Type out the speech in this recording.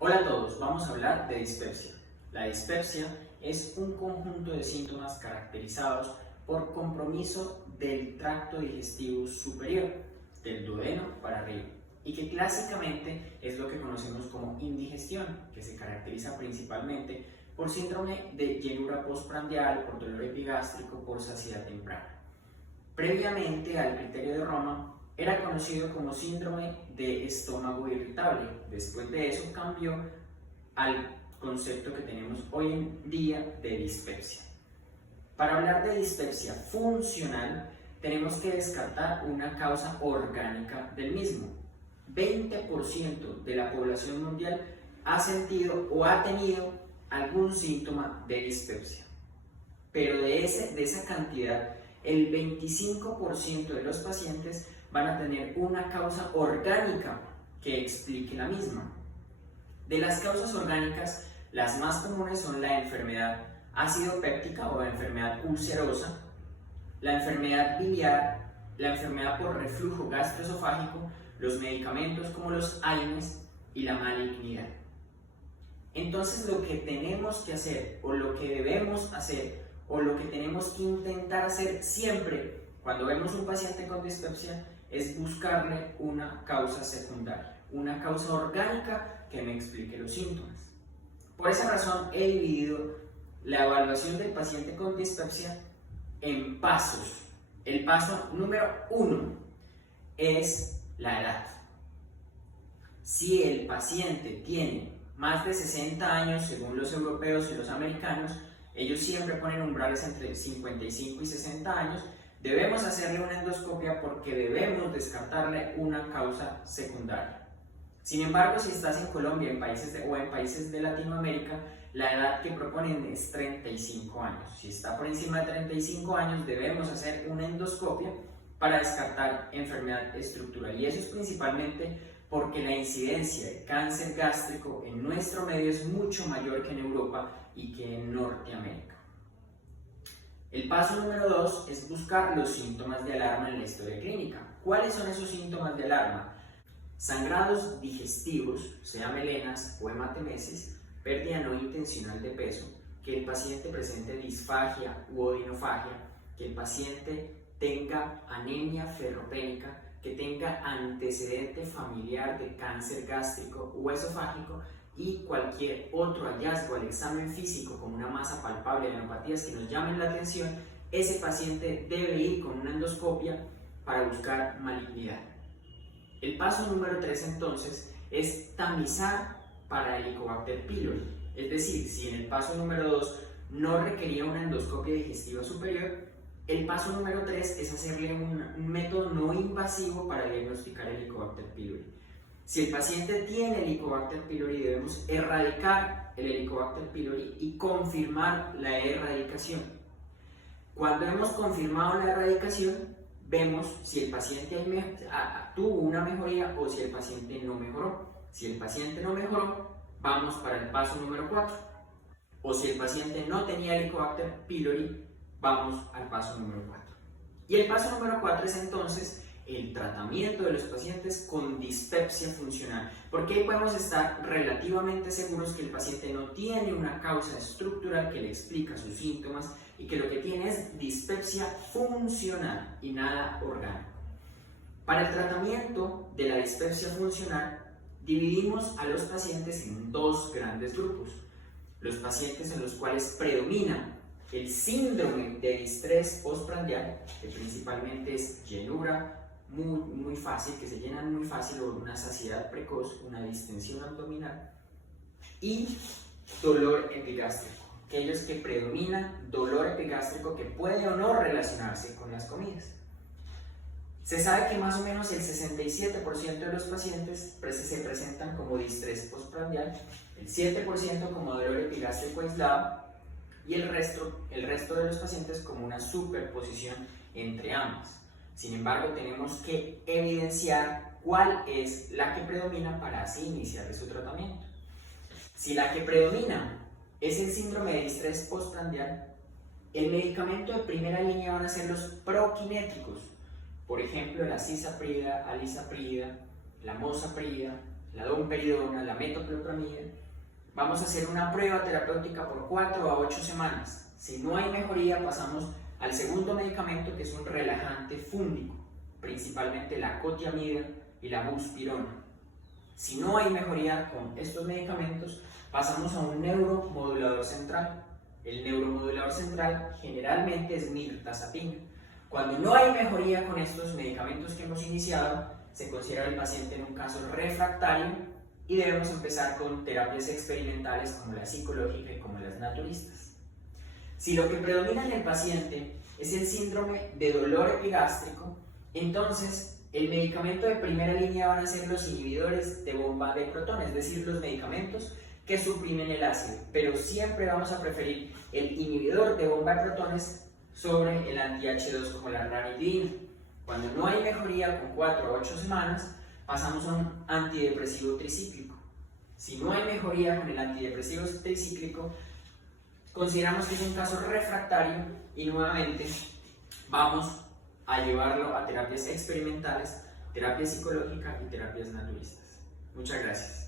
Hola a todos, vamos a hablar de dispepsia. La dispepsia es un conjunto de síntomas caracterizados por compromiso del tracto digestivo superior, del duodeno para arriba, y que clásicamente es lo que conocemos como indigestión, que se caracteriza principalmente por síndrome de llenura postprandial, por dolor epigástrico, por saciedad temprana. Previamente al criterio de Roma, era conocido como síndrome de estómago irritable. Después de eso cambió al concepto que tenemos hoy en día de dispepsia. Para hablar de dispepsia funcional, tenemos que descartar una causa orgánica del mismo. 20% de la población mundial ha sentido o ha tenido algún síntoma de dispepsia. Pero de esa cantidad, el 25% de los pacientes van a tener una causa orgánica que explique la misma. De las causas orgánicas, las más comunes son la enfermedad ácido péptica o enfermedad ulcerosa, la enfermedad biliar, la enfermedad por reflujo gastroesofágico, los medicamentos como los AINES y la malignidad. Entonces lo que tenemos que hacer o lo que debemos hacer o lo que tenemos que intentar hacer siempre cuando vemos un paciente con dispepsia es buscarle una causa secundaria, una causa orgánica que me explique los síntomas. Por esa razón he dividido la evaluación del paciente con dispepsia en pasos. El paso número 1 es la edad. Si el paciente tiene más de 60 años, según los europeos y los americanos, ellos siempre ponen umbrales entre 55 y 60 años, debemos hacerle una endoscopia porque debemos descartarle una causa secundaria. Sin embargo, si estás en Colombia o en países de Latinoamérica, la edad que proponen es 35 años. Si está por encima de 35 años, debemos hacer una endoscopia para descartar enfermedad estructural. Y eso es principalmente porque la incidencia de cáncer gástrico en nuestro medio es mucho mayor que en Europa y que en Norteamérica. El paso número 2 es buscar los síntomas de alarma en la historia clínica. ¿Cuáles son esos síntomas de alarma? Sangrados digestivos, sea melenas o hematemesis, pérdida no intencional de peso, que el paciente presente disfagia u odinofagia, que el paciente tenga anemia ferropénica, que tenga antecedente familiar de cáncer gástrico o esofágico y cualquier otro hallazgo al examen físico como una masa palpable de enopatías que nos llamen la atención, ese paciente debe ir con una endoscopia para buscar malignidad. El paso número 3 entonces es tamizar para Helicobacter pylori, es decir, si en el paso número 2 no requería una endoscopia digestiva superior, el paso número 3 es hacerle un método no invasivo para diagnosticar Helicobacter pylori. Si el paciente tiene Helicobacter pylori, debemos erradicar el Helicobacter pylori y confirmar la erradicación. Cuando hemos confirmado la erradicación, vemos si el paciente tuvo una mejoría o si el paciente no mejoró. Si el paciente no mejoró, vamos para el paso número 4. O si el paciente no tenía Helicobacter pylori, vamos al paso número 4. Y el paso número 4 es entonces el tratamiento de los pacientes con dispepsia funcional, porque ahí podemos estar relativamente seguros que el paciente no tiene una causa estructural que le explica sus síntomas y que lo que tiene es dispepsia funcional y nada orgánico. Para el tratamiento de la dispepsia funcional, dividimos a los pacientes en dos grandes grupos. Los pacientes en los cuales predomina el síndrome de distrés postprandial, que principalmente es llenura muy fácil, que se llenan muy fácil, o una saciedad precoz, una distensión abdominal, y dolor epigástrico, aquellos que predomina dolor epigástrico que puede o no relacionarse con las comidas. Se sabe que más o menos el 67% de los pacientes se presentan como distrés postprandial, el 7% como dolor epigástrico aislado y el resto de los pacientes como una superposición entre ambas. Sin embargo, tenemos que evidenciar cuál es la que predomina para así iniciar su tratamiento. Si la que predomina es el síndrome de distrés postprandial, el medicamento de primera línea van a ser los prokinéticos, por ejemplo la cisaprida, alisaprida, la mosaprida, la domperidona, la metoclopramida, vamos a hacer una prueba terapéutica por 4 a 8 semanas. Si no hay mejoría, pasamos al segundo medicamento, que es un relajante fúngico, principalmente la cotiamida y la buspirona. Si no hay mejoría con estos medicamentos, pasamos a un neuromodulador central. El neuromodulador central generalmente es mirtazapina. Cuando no hay mejoría con estos medicamentos que hemos iniciado, se considera el paciente en un caso refractario y debemos empezar con terapias experimentales como la psicológica y como las naturistas. Si lo que predomina en el paciente es el síndrome de dolor epigástrico, entonces el medicamento de primera línea van a ser los inhibidores de bomba de protones, es decir, los medicamentos que suprimen el ácido, pero siempre vamos a preferir el inhibidor de bomba de protones sobre el anti-H2 como la ranitidina. Cuando no hay mejoría con 4 a 8 semanas, pasamos a un antidepresivo tricíclico. Si no hay mejoría con el antidepresivo tricíclico, consideramos que es un caso refractario y nuevamente vamos a llevarlo a terapias experimentales, terapia psicológica y terapias naturistas. Muchas gracias.